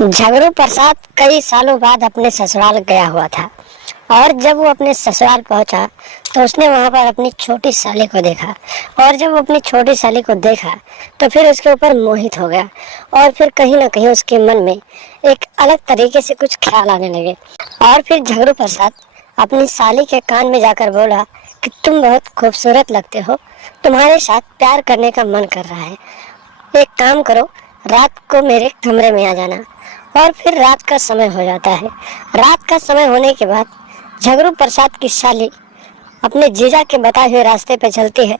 झगड़ू प्रसाद कई सालों बाद अपने ससुराल गया हुआ था और जब वो अपने ससुराल पहुंचा तो उसने वहां पर अपनी छोटी साली को देखा। और जब वो अपनी छोटी साली को देखा तो फिर उसके ऊपर मोहित हो गया और फिर कहीं ना कहीं उसके मन में एक अलग तरीके से कुछ ख्याल आने लगे। और फिर झगड़ू प्रसाद अपनी साली के कान में जाकर बोला कि तुम बहुत खूबसूरत लगते हो, तुम्हारे साथ प्यार करने का मन कर रहा है। एक काम करो, रात को मेरे कमरे में आ जाना। और फिर रात का समय हो जाता है। रात का समय होने के बाद झगड़ू प्रसाद की साली अपने जीजा के बताए हुए रास्ते पे चलती है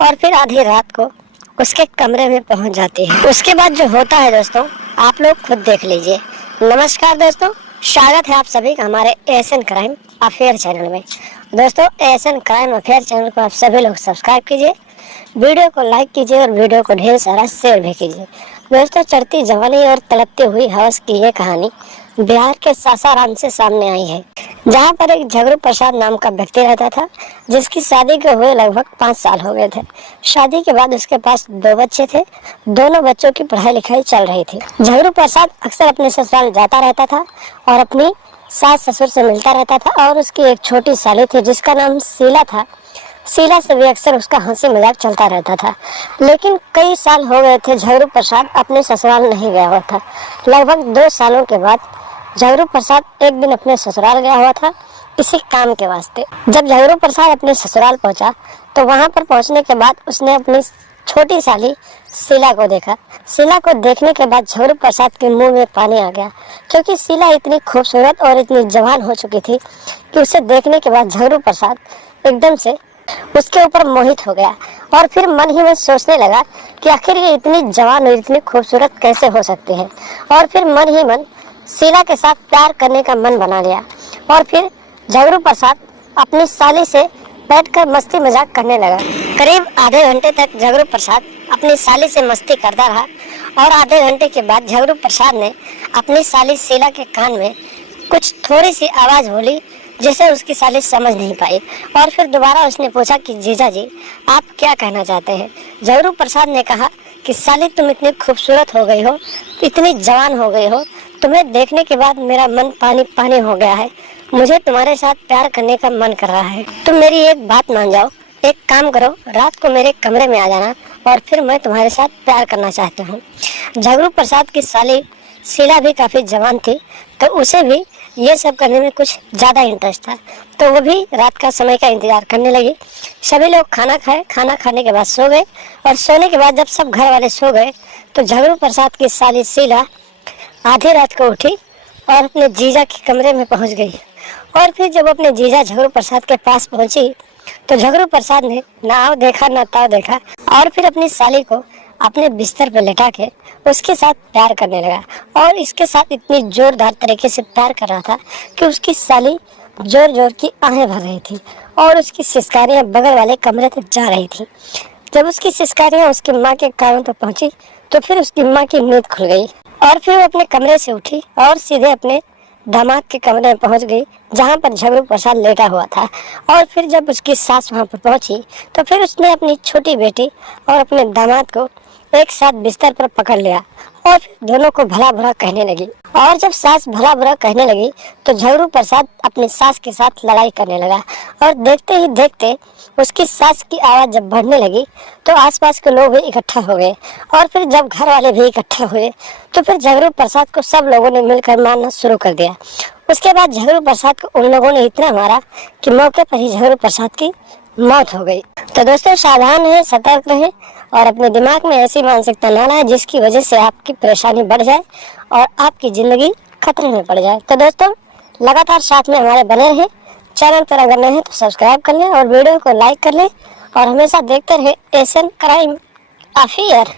और फिर आधी रात को उसके कमरे में पहुंच जाती है। उसके बाद जो होता है दोस्तों, आप लोग खुद देख लीजिए। नमस्कार दोस्तों, स्वागत है आप सभी का हमारे एशियन क्राइम अफेयर चैनल में। दोस्तों, एशियन क्राइम अफेयर चैनल को आप सभी लोग सब्सक्राइब कीजिए, वीडियो को लाइक कीजिए और वीडियो को ढेर सारा शेयर भी कीजिए। दोस्तों, चढ़ती जवानी और तड़पती हुई हवस की ये कहानी बिहार के सासाराम से सामने आई है, जहां पर एक झगड़ू प्रसाद नाम का व्यक्ति रहता था, जिसकी शादी के हुए लगभग 5 साल हो गए थे। शादी के बाद उसके पास 2 बच्चे थे। दोनों बच्चों की पढ़ाई लिखाई चल रही थी। झगड़ू प्रसाद अक्सर अपने ससुराल जाता रहता था और अपनी सास ससुर से मिलता रहता था। और उसकी एक छोटी साली थी जिसका नाम शीला था। शीला से भी अक्सर उसका हंसी मजाक चलता रहता था। लेकिन कई साल हो गए थे झगड़ू प्रसाद अपने ससुराल नहीं गया हुआ था। लगभग 2 सालों के बाद झगड़ू प्रसाद एक दिन अपने ससुराल गया हुआ था किसी काम के वास्ते। जब झगड़ू प्रसाद अपने ससुराल पहुंचा तो वहां पर पहुंचने के बाद उसने अपनी छोटी साली शीला को देखा। शीला को देखने के बाद झगड़ू प्रसाद के मुंह में पानी आ गया, क्योंकि शीला इतनी खूबसूरत और इतनी जवान हो चुकी थी कि उसे देखने के बाद झगड़ू प्रसाद एकदम से उसके ऊपर मोहित हो गया। और फिर मन ही में सोचने लगा कि आखिर ये इतनी जवान और इतनी खूबसूरत कैसे हो सकती है। और फिर मन ही मन शीला के साथ प्यार करने का मन बना लिया। और फिर झगड़ू प्रसाद अपनी साली से बैठकर मस्ती मजाक करने लगा। करीब आधे घंटे तक झगड़ू प्रसाद अपनी साली से मस्ती करता रहा। और आधे घंटे के बाद झगड़ू प्रसाद ने अपनी साली शीला के कान में कुछ थोड़ी सी आवाज बोली, जिसे उसकी साली समझ नहीं पाई। और फिर दोबारा उसने पूछा कि जीजा जी, आप क्या कहना चाहते हैं। झगड़ू प्रसाद ने कहा कि साली, तुम इतनी खूबसूरत हो गई हो, इतनी जवान हो गई हो, तुम्हें देखने के बाद मेरा मन पानी पानी हो गया है। मुझे तुम्हारे साथ प्यार करने का मन कर रहा है। तुम मेरी एक बात मान जाओ, एक काम करो, रात को मेरे कमरे में आ जाना और फिर मैं तुम्हारे साथ प्यार करना चाहता हूँ। झगड़ू प्रसाद की साली शीला भी काफी जवान थी, तो उसे भी ये सब करने में कुछ ज़्यादा इंटरेस्ट था। तो वो भी रात का समय का इंतजार करने लगी। सभी लोग खाना खाए, खाना खाने के बाद सो गए। और सोने के बाद जब सब घर वाले सो गए तो झगड़ू प्रसाद की साली शीला आधी रात को उठी और अपने जीजा के कमरे में पहुंच गई। और फिर जब अपने जीजा झगड़ू प्रसाद के पास पहुंची तो झगड़ू प्रसाद ने ना आओ देखा ना ताव देखा और फिर अपनी साली को अपने बिस्तर पर लेटा के उसके साथ प्यार करने लगा। और इसके साथ इतनी जोरदार तरीके से प्यार कर रहा था कि उसकी साली जोर जोर की आहें भर रही थी और उसकी सिसकारियां बगल वाले कमरे तक जा रही थी। जब उसकी सिसकारियां उसकी माँ के कानों तक पहुंची तो फिर उसकी माँ की नींद खुल गई और फिर वो अपने कमरे से उठी और सीधे अपने दामाद के कमरे में पहुंच गई, जहां पर झगड़ू प्रसाद लेटा हुआ था। और फिर जब उसकी सास वहां पर पहुंची तो फिर उसने अपनी छोटी बेटी और अपने दामाद को एक साथ बिस्तर पर पकड़ लिया और फिर दोनों को भला बुरा कहने लगी। और जब सास भला बुरा कहने लगी तो झगड़ू प्रसाद अपनी सास के साथ लड़ाई करने लगा। और देखते ही देखते उसकी सास की आवाज़ जब बढ़ने लगी तो आसपास के लोग भी इकट्ठा हो गए। और फिर जब घर वाले भी इकट्ठा हुए तो फिर झगड़ू प्रसाद को सब लोगों ने मिलकर मारना शुरू कर दिया। उसके बाद झगड़ू प्रसाद को उन लोगों ने इतना मारा कि मौके पर ही झगड़ू प्रसाद की मौत हो गई। तो दोस्तों, सावधान रहें, सतर्क रहें और अपने दिमाग में ऐसी मानसिकता न लाएं जिसकी वजह से आपकी परेशानी बढ़ जाए और आपकी ज़िंदगी खतरे में पड़ जाए। तो दोस्तों, लगातार साथ में हमारे बने रहें। चैनल पर अगर नए हैं तो सब्सक्राइब कर लें और वीडियो को लाइक कर लें और हमेशा देखते रहें एशियन क्राइम अफेयर।